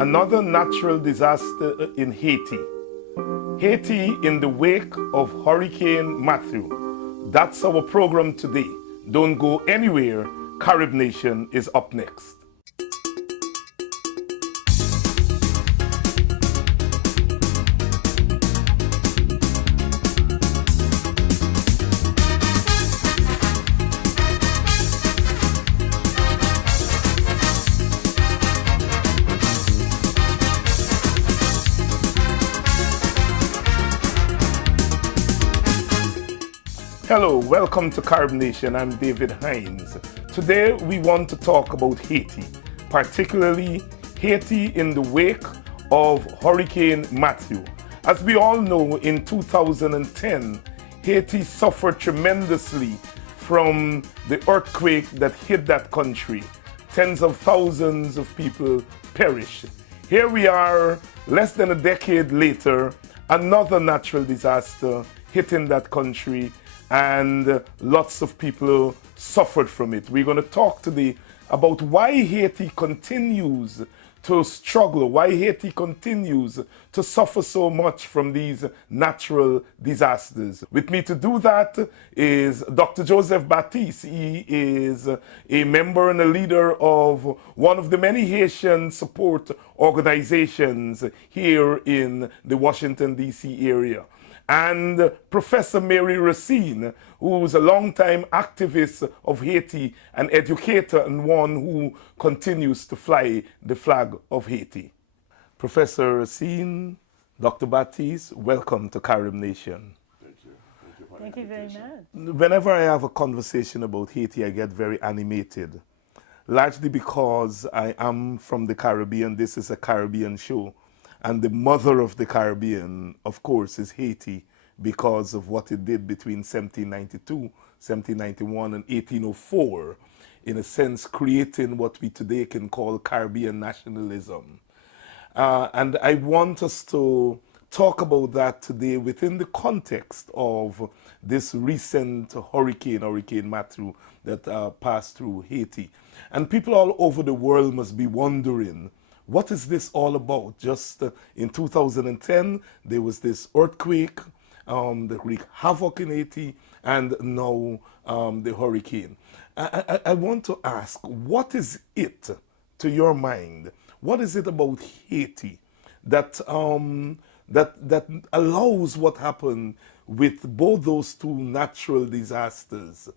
Another natural disaster in Haiti. Haiti in the wake of Hurricane Matthew. That's our program today. Don't go anywhere. Carib Nation is up next. Hello, welcome to Carib Nation. I'm David Hines. Today we want to talk about Haiti, particularly Haiti in the wake of Hurricane Matthew. As we all know, in 2010, Haiti suffered tremendously from the earthquake that hit that country. Tens of thousands of people perished. Here we are, less than a decade later, another natural disaster hitting that country, and lots of people suffered from it. We're going to talk today about why Haiti continues to struggle, why Haiti continues to suffer so much from these natural disasters. With me to do that is Dr. Joseph Baptiste. He is a member and a leader of one of the many Haitian support organizations here in the Washington, D.C. area. And Professor Mary Racine, who is a longtime activist of Haiti, an educator, and one who continues to fly the flag of Haiti. Professor Racine, Dr. Baptiste, welcome to Carib Nation. Thank you. Thank you very much. Whenever I have a conversation about Haiti, I get very animated, largely because I am from the Caribbean. This is a Caribbean show. And the mother of the Caribbean, of course, is Haiti because of what it did between 1792, 1791, and 1804, in a sense creating what we today can call Caribbean nationalism. And I want us to talk about that today within the context of this recent Hurricane Matthew, that passed through Haiti. And people all over the world must be wondering, what is this all about? Just in 2010, there was this earthquake that wreaked havoc in Haiti, and now the hurricane. I want to ask, what is it, to your mind, what is it about Haiti that, that allows what happened with both those two natural disasters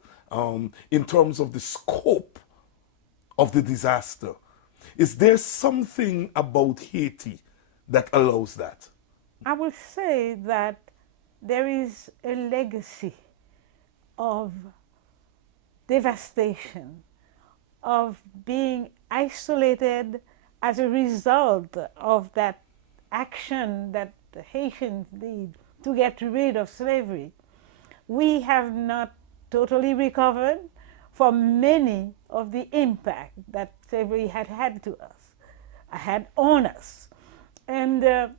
in terms of the scope of the disaster? Is there something about Haiti that allows that? I would say that there is a legacy of devastation, of being isolated as a result of that action that the Haitians did to get rid of slavery. We have not totally recovered from many of the impact that slavery had to us, had on us. And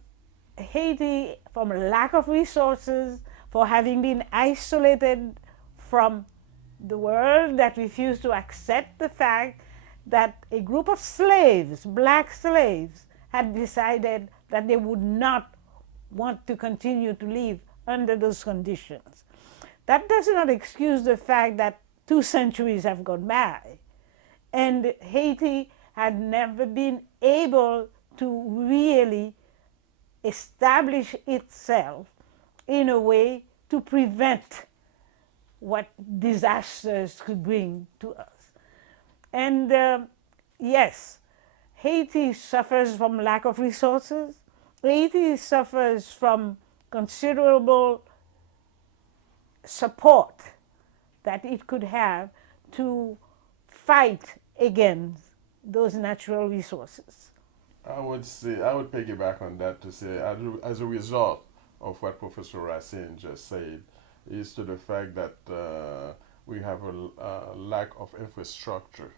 Haiti, from lack of resources, for having been isolated from the world that refused to accept the fact that a group of slaves, black slaves, had decided that they would not want to continue to live under those conditions. That does not excuse the fact that 2 centuries have gone by, and Haiti had never been able to really establish itself in a way to prevent what disasters could bring to us. And yes, Haiti suffers from lack of resources. Haiti suffers from considerable support that it could have to fight against those natural resources. I would piggyback on that to say, as a result of what Professor Racine just said, is to the fact that we have a lack of infrastructure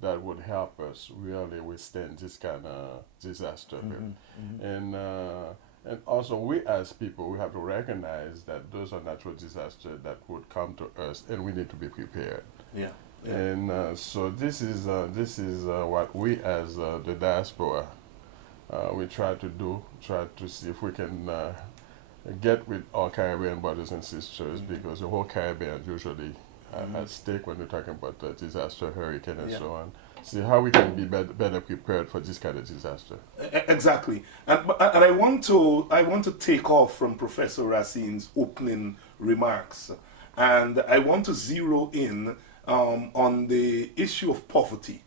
that would help us really withstand this kind of disaster. And also, we as people, we have to recognize that those are natural disasters that would come to us, and we need to be prepared. Yeah. And so this is what we as the diaspora we try to see if we can get with our Caribbean brothers and sisters, because the whole Caribbean usually at stake when we're talking about disaster, hurricane, and so on. See how we can be better prepared for this kind of disaster. Exactly, and I want to take off from Professor Racine's opening remarks, and I want to zero in on the issue of poverty,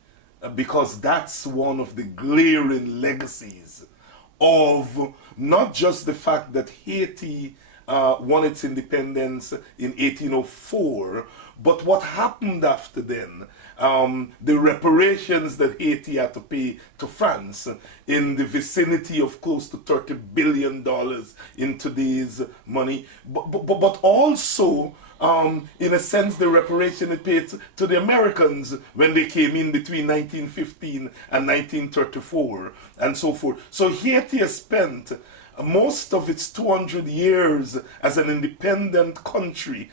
because that's one of the glaring legacies of not just the fact that Haiti won its independence in 1804, but what happened after then. The reparations that Haiti had to pay to France in the vicinity of close to $30 billion in today's money, but also in a sense, the reparation it paid to the Americans when they came in between 1915 and 1934, and so forth. So Haiti has spent most of its 200 years as an independent country,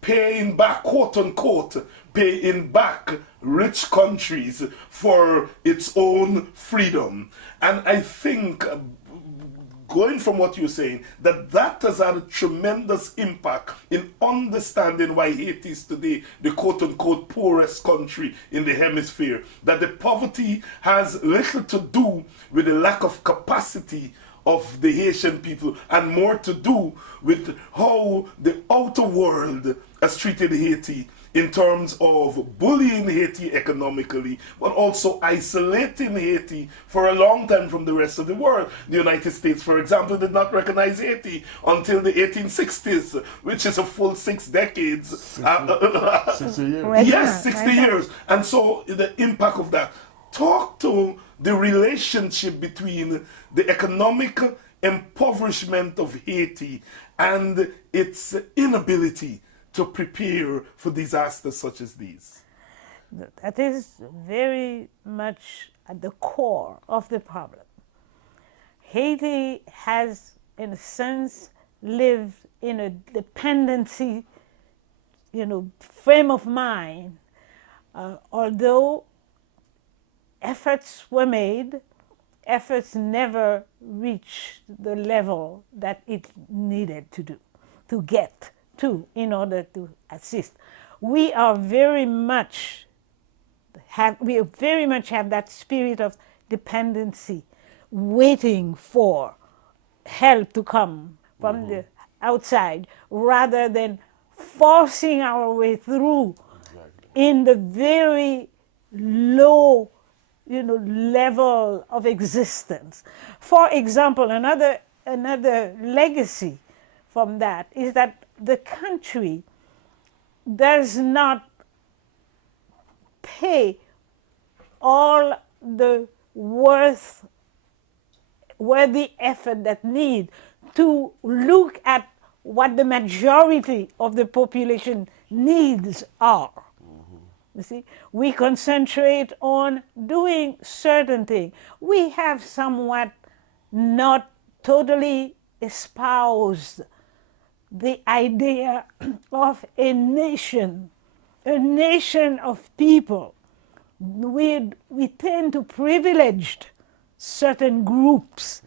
paying back, quote unquote, paying back rich countries for its own freedom. And I think, going from what you're saying, that has had a tremendous impact in understanding why Haiti is today the quote-unquote poorest country in the hemisphere. That the poverty has little to do with the lack of capacity of the Haitian people, and more to do with how the outer world has treated Haiti in terms of bullying Haiti economically, but also isolating Haiti for a long time from the rest of the world. The United States, for example, did not recognize Haiti until the 1860s, which is a full 6 decades. 60 years. Yes, 60 years. And so the impact of that. Talk to the relationship between the economic impoverishment of Haiti and its inability to prepare for disasters such as these. That is very much at the core of the problem. Haiti has, in a sense, lived in a dependency, frame of mind, although efforts were made, efforts never reached the level that it needed to get to in order to assist. We very much have that spirit of dependency, waiting for help to come from the outside, rather than forcing our way through in the very low level of existence. For example, another legacy from that is that the country does not pay all the worthy effort that need to look at what the majority of the population needs are. You see, we concentrate on doing certain things. We have somewhat not totally espoused the idea of a nation of people. We tend to privilege certain groups,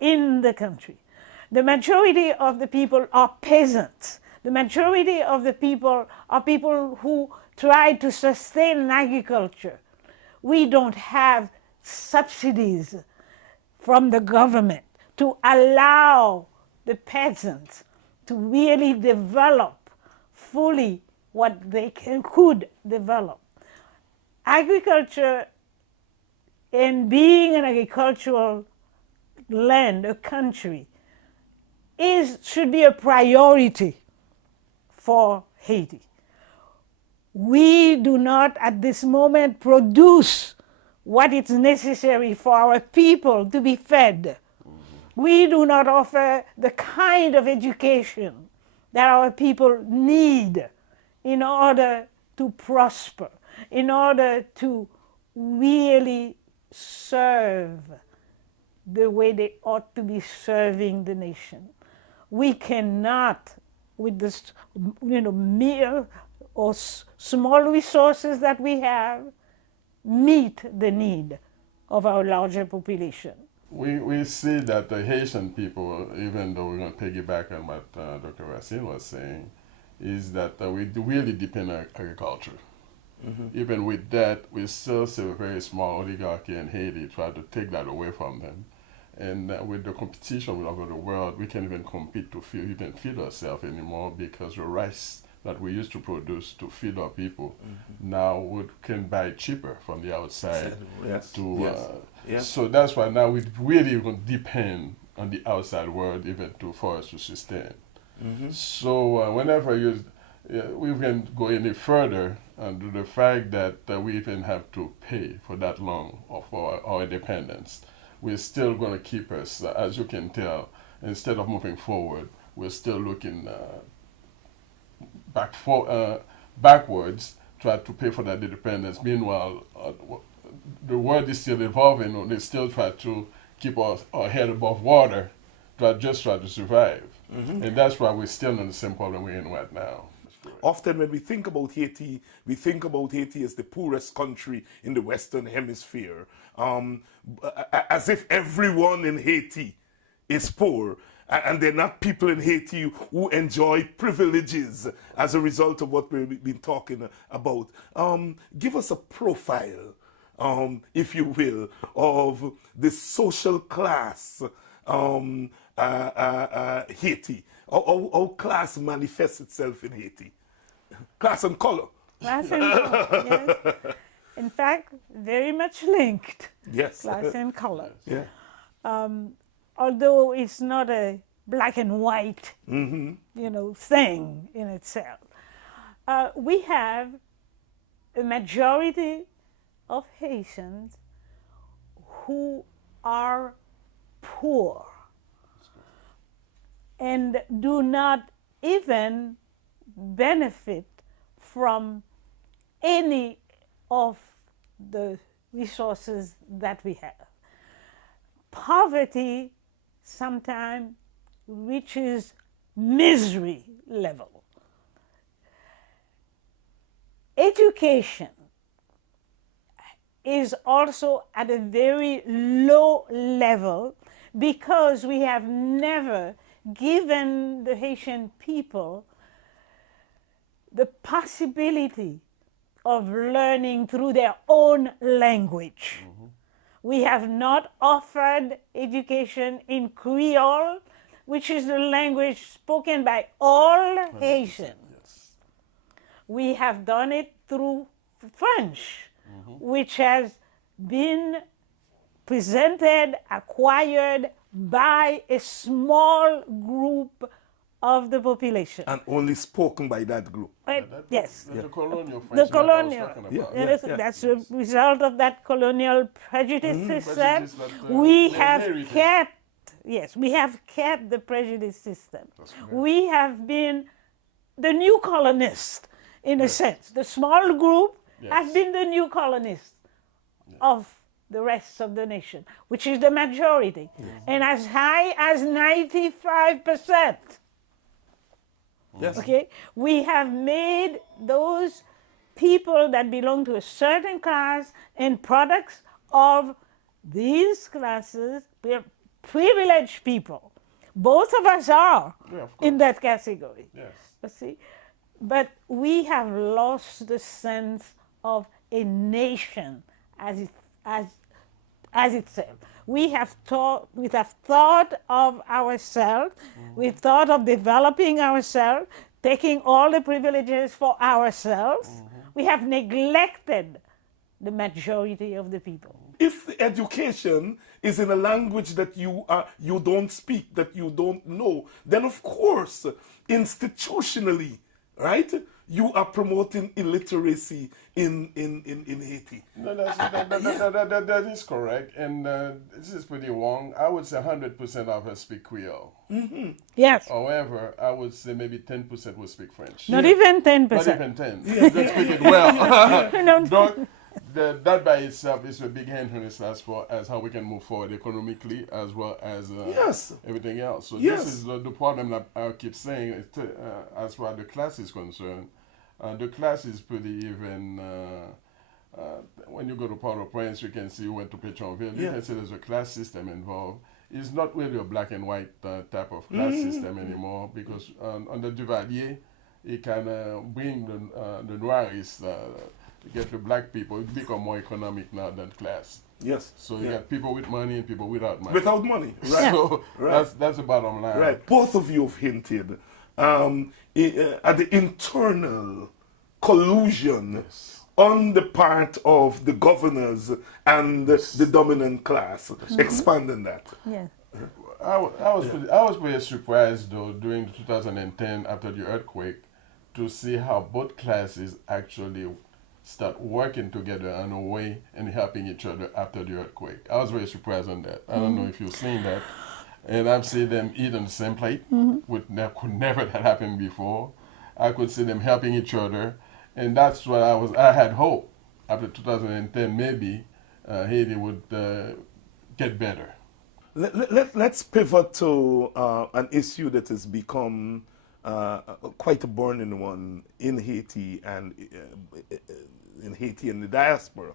in the country. The majority of the people are peasants. The majority of the people are people who try to sustain agriculture. We don't have subsidies from the government to allow the peasants to really develop fully what they could develop. Agriculture, and being an agricultural land, a country, should be a priority for Haiti. We do not at this moment produce what is necessary for our people to be fed. We do not offer the kind of education that our people need in order to prosper, in order to really serve the way they ought to be serving the nation. We cannot, with this mere or small resources that we have, meet the need of our larger population. We see that the Haitian people, even though we're going to piggyback on what Dr. Racine was saying, is that we really depend on agriculture. Even with that, we still see a very small oligarchy in Haiti, try to take that away from them. And with the competition all over the world, we can't even compete to even feed ourselves anymore, because the rice that we used to produce to feed our people now we can buy cheaper from the outside. So that's why now we really depend on the outside world even for us to sustain. So whenever we can go any further, and the fact that we even have to pay for that long for our independence, we're still going to keep us, as you can tell, instead of moving forward, we're still looking backwards, try to pay for that independence. Meanwhile, the world is still evolving, and they still try to keep our head above water, try to survive. And that's why we're still in the same problem we're in right now. Often when we think about Haiti, we think about Haiti as the poorest country in the Western Hemisphere, as if everyone in Haiti is poor, and they're not people in Haiti who enjoy privileges as a result of what we've been talking about. Give us a profile, if you will, of the social class Haiti. How class manifests itself in Haiti? Class and color. Class and color, yes. In fact, very much linked. Yes. Class and color. Yeah. Although it's not a black and white, thing in itself. We have a majority of Haitians who are poor and do not even benefit from any of the resources that we have. Poverty sometimes reaches misery level. Education is also at a very low level, because we have never given the Haitian people the possibility of learning through their own language. We have not offered education in Creole, which is the language spoken by all Haitians. We have done it through French, which has been presented, acquired by a small group of the population. And only spoken by that group. Yes. The colonial French. The colonial. That's a result of that colonial prejudice system. We have kept, we have kept the prejudice system. We have been the new colonist, in a sense. The small group has been the new colonist of the rest of the nation, which is the majority, and as high as 95%. Yes. Okay, we have made those people that belong to a certain class and products of these classes. We are privileged people. Both of us are in that category. You see, but we have lost the sense of a nation as itself. We have thought of ourselves, we've thought of developing ourselves, taking all the privileges for ourselves. We have neglected the majority of the people. If the education is in a language that you don't speak, that you don't know, then of course, institutionally, right, you are promoting illiteracy in Haiti. No, that is correct, and this is pretty wrong. I would say 100% of us speak Creole. Yes. However, I would say maybe 10% will speak French. Not even 10%. Not even 10. They speak it well. That by itself is a big hindrance as far as how we can move forward economically, as well as everything else. So this is the problem that I keep saying, as far as the class is concerned. The class is pretty even when you go to Port-au-Prince, you can see you went to Pétionville. You can see there's a class system involved. It's not really a black and white type of class system anymore, because on the Duvalier, it can bring the Noirs, get the black people. It become more economic now than class. Yes. So you got people with money and people without money. Without money, right? So right. that's the bottom line. Right. Both of you have hinted at the internal collusion on the part of the governors and the dominant class. Expand on that. Yeah. I was very surprised though during 2010 after the earthquake to see how both classes actually start working together in a way and helping each other after the earthquake. I was very surprised on that. I don't know if you've seen that. And I've seen them eat on the same plate, which could never have happened before. I could see them helping each other. And that's what I had hope after 2010 maybe Haiti would get better. Let's pivot to an issue that has become quite a burning one in Haiti and the diaspora.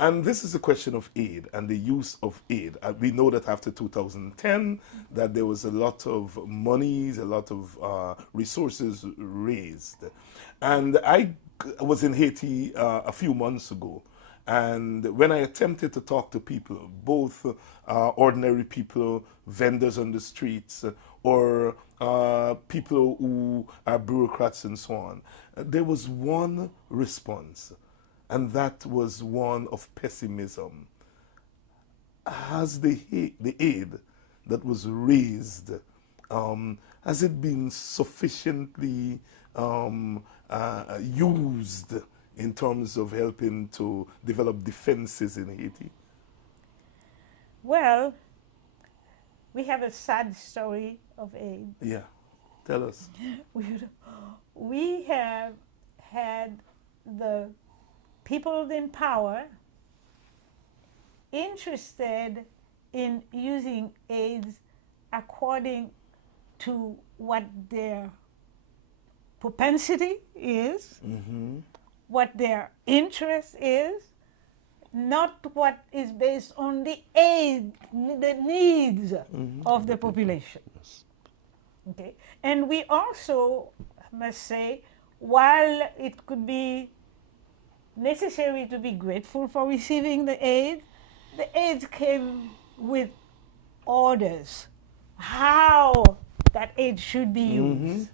And this is a question of aid and the use of aid. We know that after 2010 that there was a lot of monies, a lot of resources raised. And I was in Haiti a few months ago. And when I attempted to talk to people, both ordinary people, vendors on the streets, or people who are bureaucrats and so on, there was one response, and that was one of pessimism. Has the aid that was raised, has it been sufficiently used in terms of helping to develop defenses in Haiti? Well, we have a sad story of aid. Yeah, tell us. We have had the people in power interested in using aids according to what their propensity is, what their interest is, not what is based on the aid, the needs of the population. Okay, and we also must say, while it could be necessary to be grateful for receiving the aid came with orders how that aid should be used.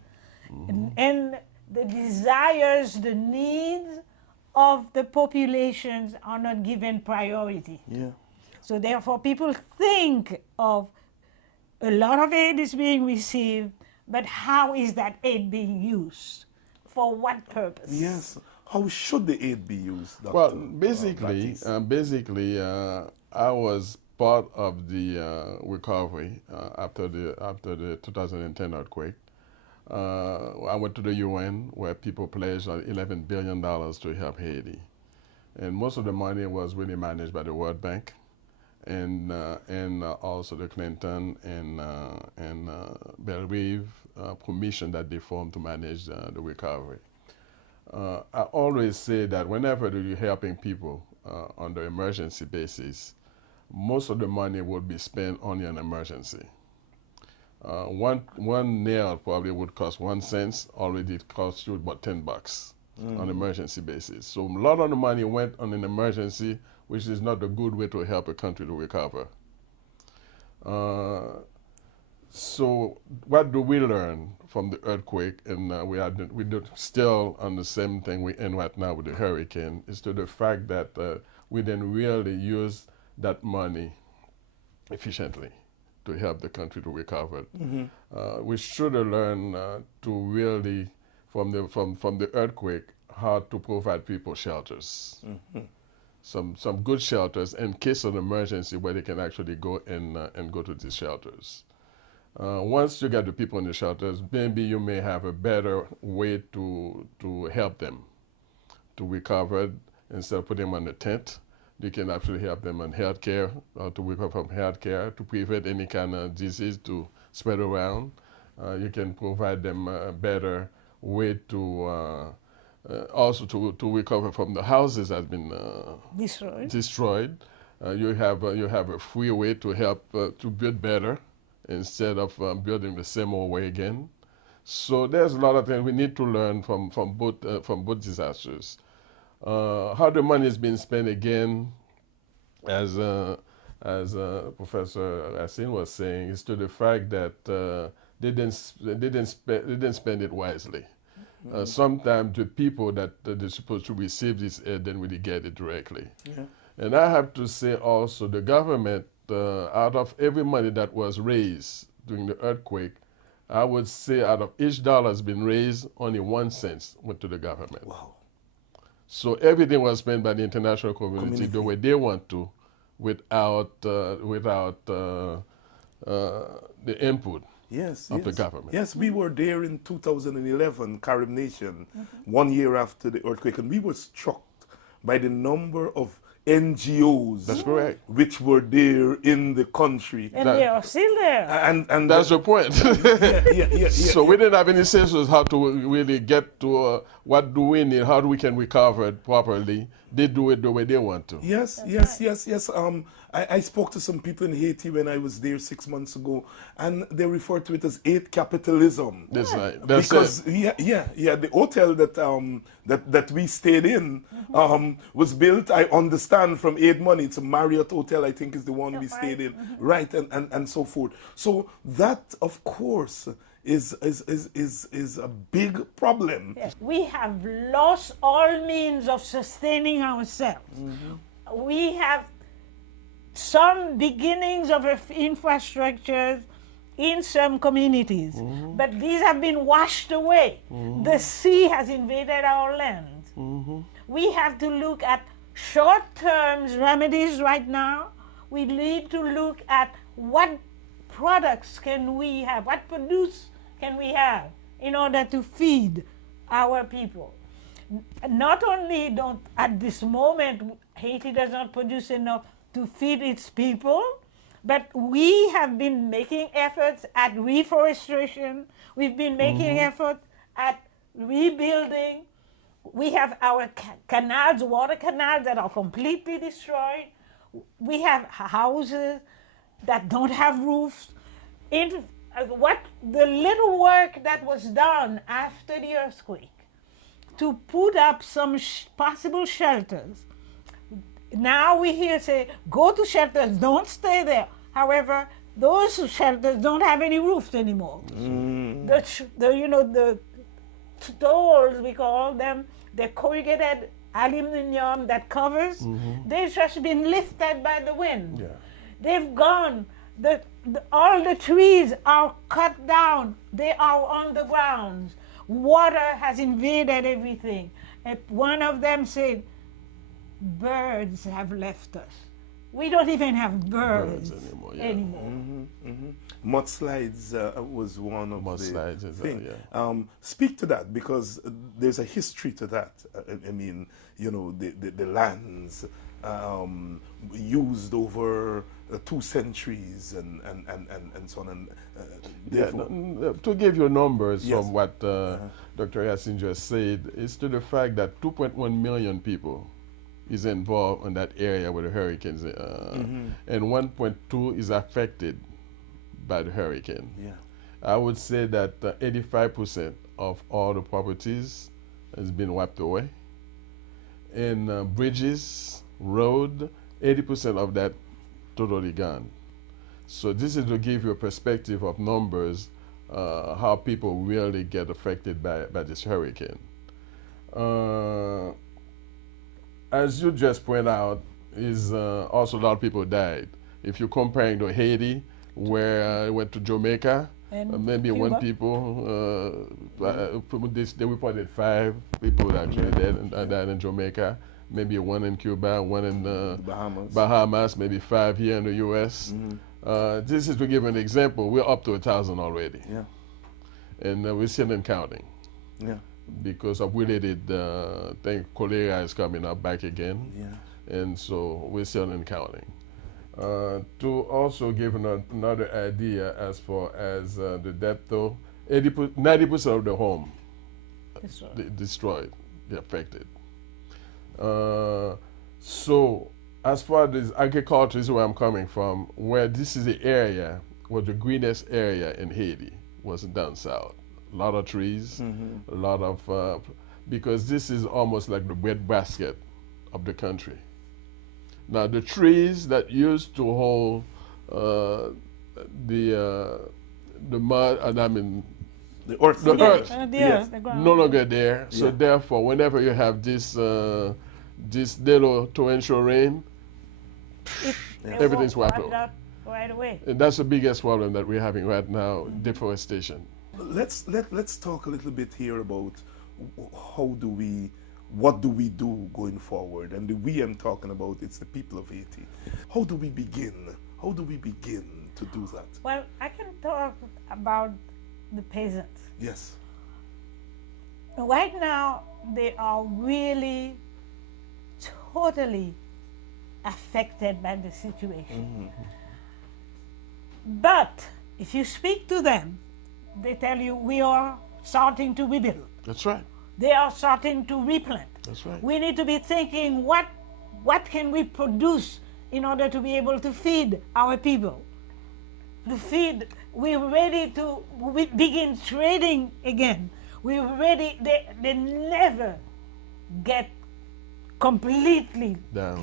And the desires, the needs of the populations are not given priority. Yeah. So therefore people think of a lot of aid is being received, but how is that aid being used? For what purpose? Yes. How should the aid be used, Dr. Well, basically, I was part of the recovery after the 2010 earthquake. I went to the UN where people pledged $11 billion to help Haiti. And most of the money was really managed by the World Bank and also the Clinton and Bellerive commission that they formed to manage the recovery. I always say that whenever you're helping people on the emergency basis, most of the money would be spent only on emergency. One nail probably would cost 1 cent. Already it costs you about $10 on emergency basis. So a lot of the money went on an emergency, which is not a good way to help a country to recover. So what do we learn from the earthquake? And we do still on the same thing we end right now with the hurricane, is to the fact that we didn't really use that money efficiently to help the country to recover. We should have learned to really, from the earthquake, how to provide people shelters. Some good shelters in case of emergency where they can actually go and go to these shelters. Once you get the people in the shelters, maybe you may have a better way to help them to recover. Instead of putting them on a tent, you can actually help them on health care, to recover from health care, to prevent any kind of disease to spread around. You can provide them a better way to also to recover from the houses that have been destroyed. You have a free way to help to build better instead of building the same old way again. So there's a lot of things we need to learn from both disasters. How the money is being spent again, as Professor Racine was saying, is to the fact that they didn't spend it wisely. Sometimes the people that they're supposed to receive this aid didn't really get it directly. Yeah. And I have to say also the government, out of every money that was raised during the earthquake, I would say out of each dollar that's been raised, only 1 cent went to the government. Wow. So everything was spent by the international community the way they want to, without the input of the government. Yes, we were there in 2011, Carib Nation, 1 year after the earthquake, and we were struck by the number of NGOs. That's correct. Which were there in the country. And they are still there. And that's the point. So we didn't have any sense of how to really get to what do we need, how we can recover it properly. They do it the way they want to. Yes. I spoke to some people in Haiti when I was there 6 months ago, and they refer to it as aid capitalism. That's right. That's because the hotel that we stayed in was built, I understand, from aid money. It's a Marriott hotel, I think, is the one we stayed in, right, and so forth. So that, of course, is a big problem. Yes. We have lost all means of sustaining ourselves. We have some beginnings of infrastructures in some communities, but these have been washed away. The sea has invaded our land. We have to look at short-term remedies right now. We need to look at what products can we have, what produce can we have in order to feed our people. Not only at this moment, Haiti does not produce enough to feed its people, but we have been making efforts at reforestation. We've been making efforts at rebuilding. We have our canals, water canals that are completely destroyed. We have houses that don't have roofs. What the little work that was done after the earthquake to put up some possible shelters. Now we hear say, go to shelters, don't stay there. However, those shelters don't have any roofs anymore. The stoles, we call them, the corrugated aluminum that covers, they've just been lifted by the wind. They've gone. All the trees are cut down. They are on the ground. Water has invaded everything. And one of them said, birds have left us. We don't even have birds anymore. Mudslides was one of the things. Speak to that, because there's a history to that. I mean, the lands used over 2 centuries and so on. To give you numbers from what Dr. Yassin just said, is to the fact that 2.1 million people is involved in that area with the hurricanes, and 1.2 is affected by the hurricane. I would say that 85% of all the properties has been wiped away. And bridges, road, 80% of that totally gone. So this is to give you a perspective of numbers, how people really get affected by this hurricane. As you just pointed out, is also a lot of people died. If you're comparing to Haiti, where I went to Jamaica, maybe Cuba. 1 people, they reported 5 people actually died in Jamaica, maybe 1 in Cuba, 1 in Bahamas, maybe 5 here in the U.S. This is to give an example. We're up to 1,000 already. And we're still in counting. Because of related thing, cholera is coming up back again. And so we're still in counting. To also give another idea as far as the death toll, 90% of the home destroyed. directly affected. So as far as agriculture is where I'm coming from, where this is the area, was the greenest area in Haiti, was down south. A lot of trees, a lot of, because this is almost like the breadbasket of the country. Now the trees that used to hold the mud, and I mean The earth. the earth, The ground. no longer there. So Yeah. therefore, whenever you have this this little torrential rain, everything's wiped out. out right away. And that's the biggest problem that we're having right now: deforestation. Let's talk a little bit here about what do we do going forward? And the we I'm talking about, it's the people of Haiti. How do we begin? How do we begin to do that? Well, I can talk about the peasants. Yes. Right now, they are really totally affected by the situation. But if you speak to them, they tell you we are starting to rebuild. That's right. They are starting to replant. That's right. We need to be thinking what can we produce in order to be able to feed our people. To feed, we're ready to begin trading again. We're ready, they never get completely down.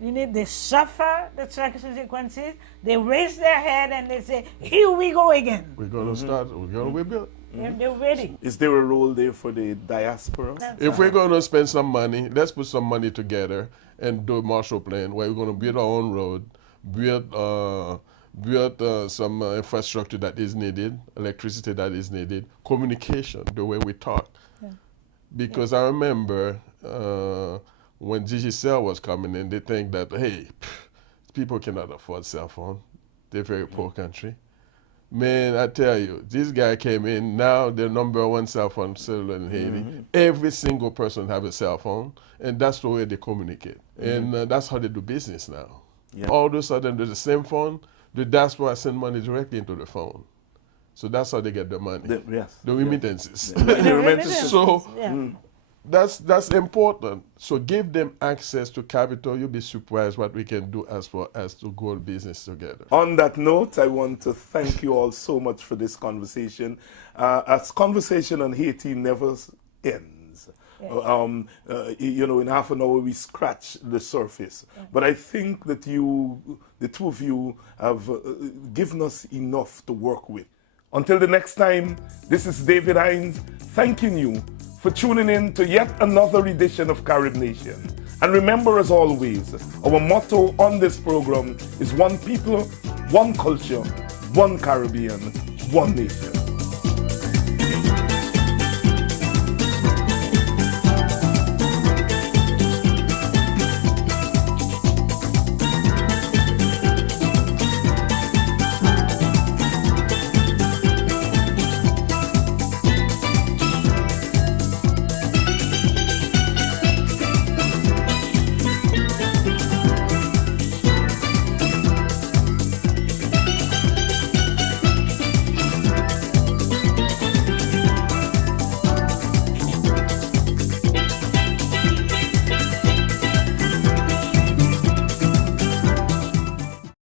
You know, they suffer the consequences, they raise their head and they say, here we go again. We're going to start, we're going to rebuild. They're ready. Is there a role there for the diaspora? If we're going to spend some money, let's put some money together and do a Marshall Plan where we're going to build our own road, build some infrastructure that is needed, electricity that is needed, communication, the way we talk. Because I remember when Digicel was coming in, they think that, hey, people cannot afford cell phone. They're a very poor country. Man, I tell you, this guy came in, now the #1 cell phone cellular in Haiti. Every single person have a cell phone, and that's the way they communicate. And that's how they do business now. All of a sudden, they're the same phone, the diaspora send money directly into the phone. So that's how they get the money. The remittances. The remittances. So that's important. So give them access to capital. You'll be surprised what we can do as far as to grow the business together. On that note, I want to thank you all so much for this conversation. As conversation on Haiti never ends. You know, in half an hour we scratch the surface. But I think that the two of you, have given us enough to work with. Until the next time, this is David Hines thanking you for tuning in to yet another edition of Carib Nation. And remember, as always, our motto on this program is one people, one culture, one Caribbean, one nation.